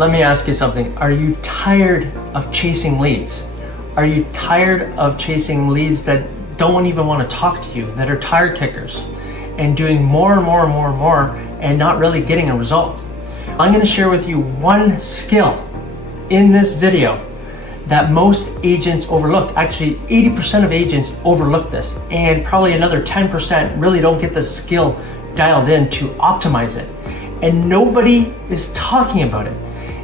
Let me ask you something. Are you tired of chasing leads? Are you tired of chasing leads that don't even want to talk to you, that are tire kickers, and doing more and more and more and more and not really getting a result? I'm going to share with you one skill in this video that most agents overlook. Actually, 80% of agents overlook this, and probably another 10% really don't get the skill dialed in to optimize it. And nobody is talking about it.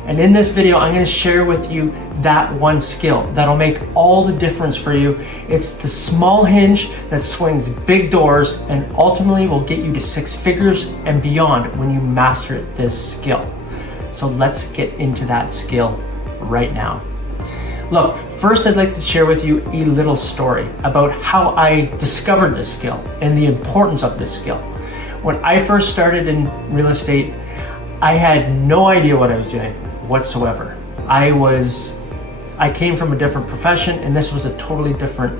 And in this video, I'm going to share with you that one skill that'll make all the difference for you. It's the small hinge that swings big doors and ultimately will get you to 6 figures and beyond when you master this skill. So let's get into that skill right now. Look, first I'd like to share with you a little story about how I discovered this skill and the importance of this skill. When I first started in real estate, I had no idea what I was doing whatsoever. I came from a different profession, and this was a totally different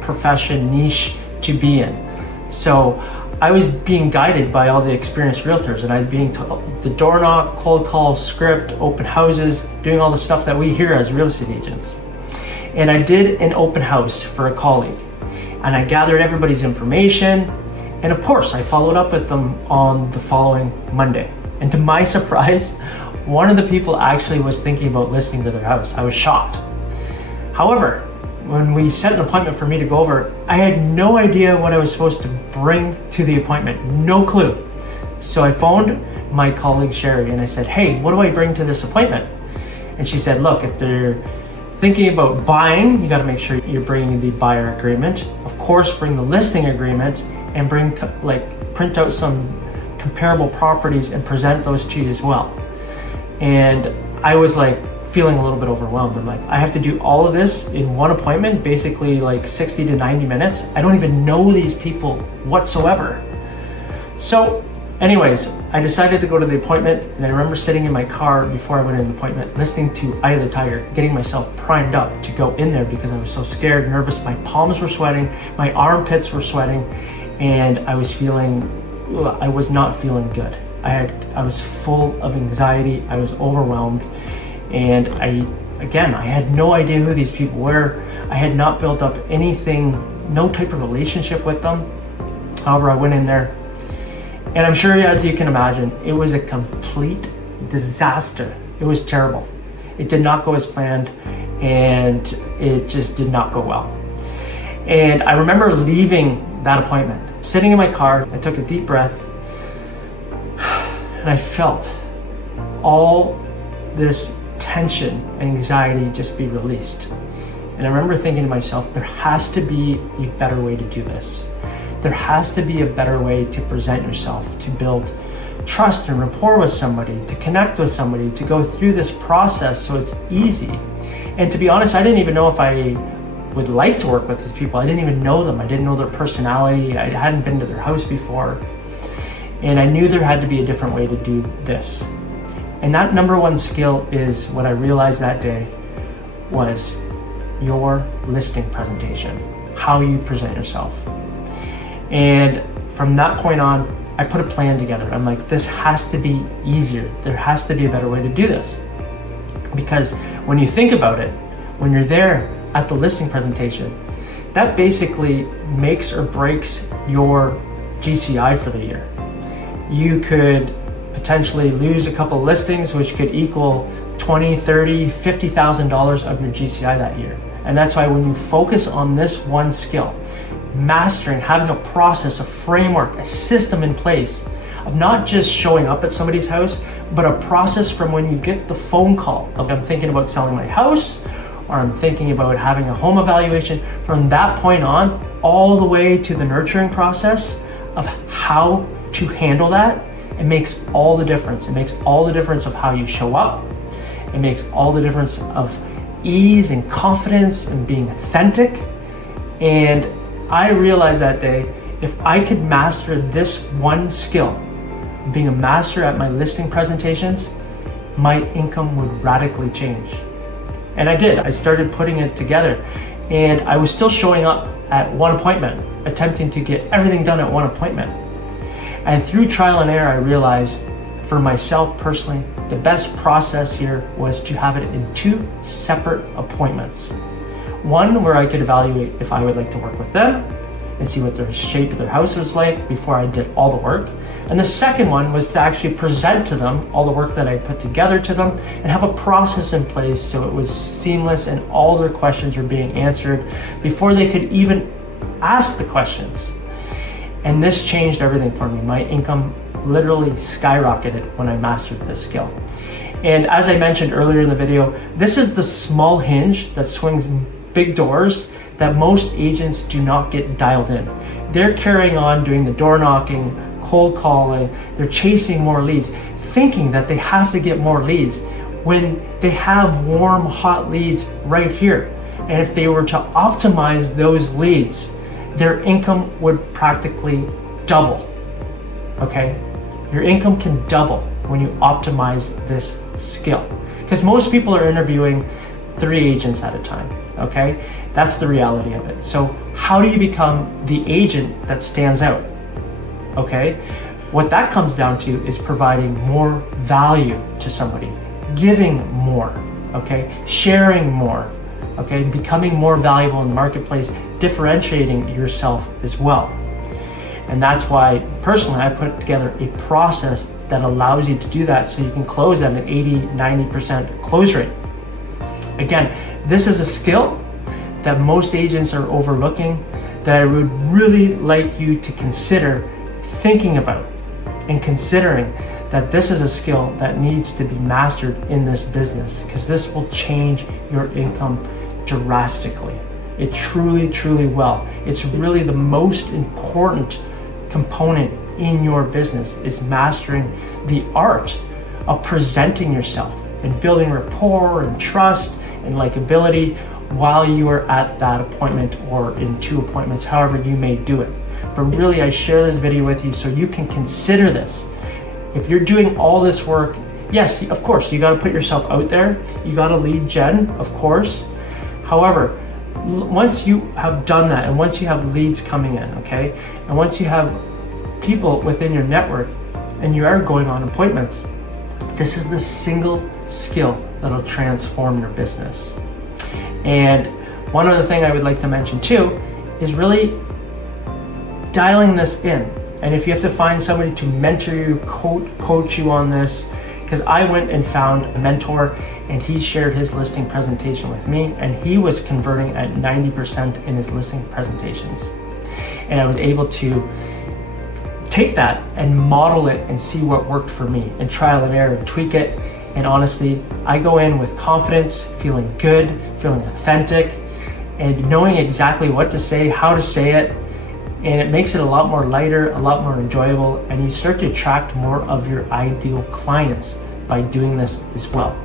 profession niche to be in. So I was being guided by all the experienced realtors, and I was being told the door knock, cold call, script, open houses, doing all the stuff that we hear as real estate agents. And I did an open house for a colleague, and I gathered everybody's information, and of course I followed up with them on the following Monday. And to my surprise, one of the people actually was thinking about listing to their house. I was shocked. However, when we set an appointment for me to go over, I had no idea what I was supposed to bring to the appointment, no clue. So I phoned my colleague Sherry and I said, hey, what do I bring to this appointment? And she said, look, if they're thinking about buying, you gotta make sure you're bringing the buyer agreement. Of course, bring the listing agreement and print out some comparable properties and present those to you as well. And I was feeling a little bit overwhelmed. I'm like, I have to do all of this in one appointment, basically 60 to 90 minutes. I don't even know these people whatsoever. So anyways, I decided to go to the appointment, and I remember sitting in my car before I went in the appointment, listening to Eye of the Tiger, getting myself primed up to go in there because I was so scared, nervous. My palms were sweating, my armpits were sweating, and I was not feeling good. I was full of anxiety, I was overwhelmed, and I had no idea who these people were. I had not built up anything, no type of relationship with them. However, I went in there, and I'm sure, as you can imagine, it was a complete disaster. It was terrible. It did not go as planned, and it just did not go well. And I remember leaving that appointment, sitting in my car. I took a deep breath, and I felt all this tension and anxiety just be released. And I remember thinking to myself, there has to be a better way to do this. There has to be a better way to present yourself, to build trust and rapport with somebody, to connect with somebody, to go through this process so it's easy. And to be honest, I didn't even know if I would like to work with these people. I didn't even know them. I didn't know their personality. I hadn't been to their house before. And I knew there had to be a different way to do this. And that number one skill is what I realized that day was your listing presentation, how you present yourself. And from that point on, I put a plan together. I'm like, this has to be easier. There has to be a better way to do this. Because when you think about it, when you're there at the listing presentation, that basically makes or breaks your GCI for the year. You could potentially lose a couple listings, which could equal $20,000, $30,000, $50,000 of your GCI that year. And that's why when you focus on this one skill, mastering, having a process, a framework, a system in place of not just showing up at somebody's house, but a process from when you get the phone call of I'm thinking about selling my house, or I'm thinking about having a home evaluation, from that point on, all the way to the nurturing process of how to handle that. It makes all the difference. It makes all the difference of how you show up. It makes all the difference of ease and confidence and being authentic. And I realized that day, if I could master this one skill, being a master at my listing presentations, my income would radically change. And I did. I started putting it together, and I was still showing up at one appointment, attempting to get everything done at one appointment. And through trial and error, I realized for myself personally, the best process here was to have it in 2 separate appointments. One where I could evaluate if I would like to work with them and see what their shape of their house is like before I did all the work. And the second one was to actually present to them all the work that I put together to them and have a process in place so it was seamless and all their questions were being answered before they could even ask the questions. And this changed everything for me. My income literally skyrocketed when I mastered this skill. And as I mentioned earlier in the video, this is the small hinge that swings big doors that most agents do not get dialed in. They're carrying on doing the door knocking, cold calling, they're chasing more leads, thinking that they have to get more leads when they have warm, hot leads right here. And if they were to optimize those leads, their income would practically double, okay? Your income can double when you optimize this skill. Because most people are interviewing 3 agents at a time, okay? That's the reality of it. So how do you become the agent that stands out, okay? What that comes down to is providing more value to somebody, giving more, okay? Sharing more, okay? Becoming more valuable in the marketplace, differentiating yourself as well. And that's why personally I put together a process that allows you to do that so you can close at an 80-90% close rate. Again, this is a skill that most agents are overlooking that I would really like you to consider thinking about and considering that this is a skill that needs to be mastered in this business because this will change your income drastically. It truly, truly will. It's really the most important component in your business is mastering the art of presenting yourself and building rapport and trust and likability while you are at that appointment or in 2 appointments, however you may do it. But really, I share this video with you so you can consider this. If you're doing all this work, yes, of course, you got to put yourself out there. You got to lead gen, of course. However, once you have done that and once you have leads coming in, okay, and once you have people within your network and you are going on appointments, this is the single skill that'll transform your business. And one other thing I would like to mention too is really dialing this in. And if you have to find somebody to mentor you, coach you on this, because I went and found a mentor and he shared his listing presentation with me and he was converting at 90% in his listing presentations. And I was able to take that and model it and see what worked for me and trial and error and tweak it. And honestly, I go in with confidence, feeling good, feeling authentic, and knowing exactly what to say, how to say it. And it makes it a lot more lighter, a lot more enjoyable, and you start to attract more of your ideal clients by doing this as well.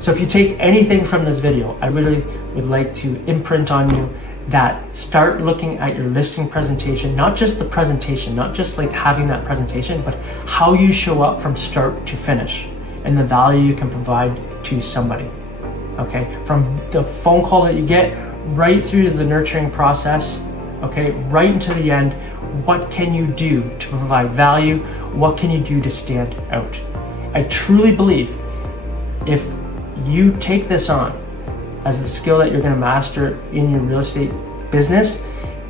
So if you take anything from this video, I really would like to imprint on you that start looking at your listing presentation, not just the presentation, not just like having that presentation, but how you show up from start to finish and the value you can provide to somebody, okay? From the phone call that you get right through to the nurturing process, okay, right into the end, what can you do to provide value? What can you do to stand out? I truly believe if you take this on as the skill that you're gonna master in your real estate business,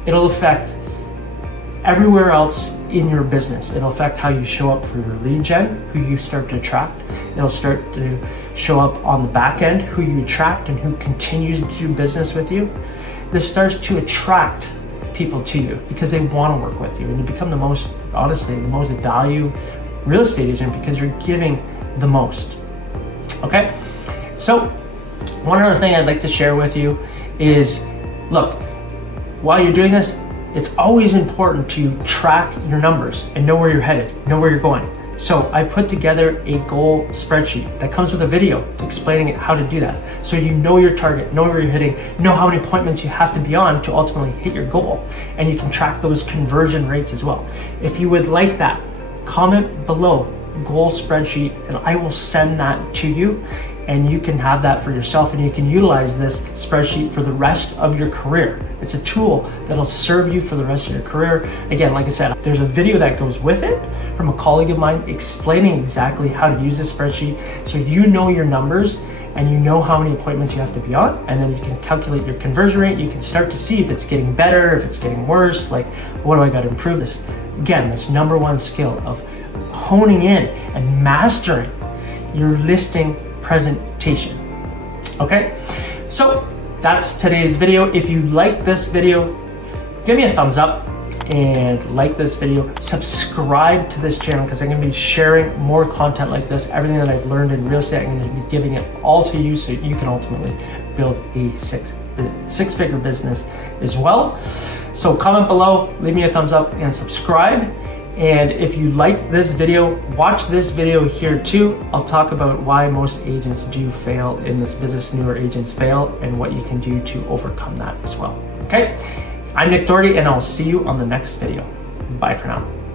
it'll affect everywhere else in your business. It'll affect how you show up for your lead gen, who you start to attract. It'll start to show up on the back end, who you attract and who continues to do business with you. This starts to attract people to you because they want to work with you and you become the most, honestly, the most value real estate agent because you're giving the most. Okay, so one other thing I'd like to share with you is, look, while you're doing this, it's always important to track your numbers and know where you're headed, know where you're going. So I put together a goal spreadsheet that comes with a video explaining how to do that. So you know your target, know where you're hitting, know how many appointments you have to be on to ultimately hit your goal. And you can track those conversion rates as well. If you would like that, comment below goal spreadsheet, and I will send that to you, and you can have that for yourself, and you can utilize this spreadsheet for the rest of your career. It's a tool that'll serve you for the rest of your career. Again, like I said, there's a video that goes with it from a colleague of mine explaining exactly how to use this spreadsheet, so you know your numbers and you know how many appointments you have to be on, and then you can calculate your conversion rate. You can start to see if it's getting better, if it's getting worse, like what do I got to improve this? Again, this number one skill of honing in and mastering your listing presentation. Okay, so that's today's video. If you like this video, give me a thumbs up and like this video. Subscribe to this channel because I'm going to be sharing more content like this. Everything that I've learned in real estate, I'm going to be giving it all to you so you can ultimately build a six-figure business as well. So comment below, leave me a thumbs up, and subscribe. And if you like this video, watch this video here too. I'll talk about why most agents do fail in this business, newer agents fail, and what you can do to overcome that as well. Okay, I'm Nick Doherty, and I'll see you on the next video. Bye for now.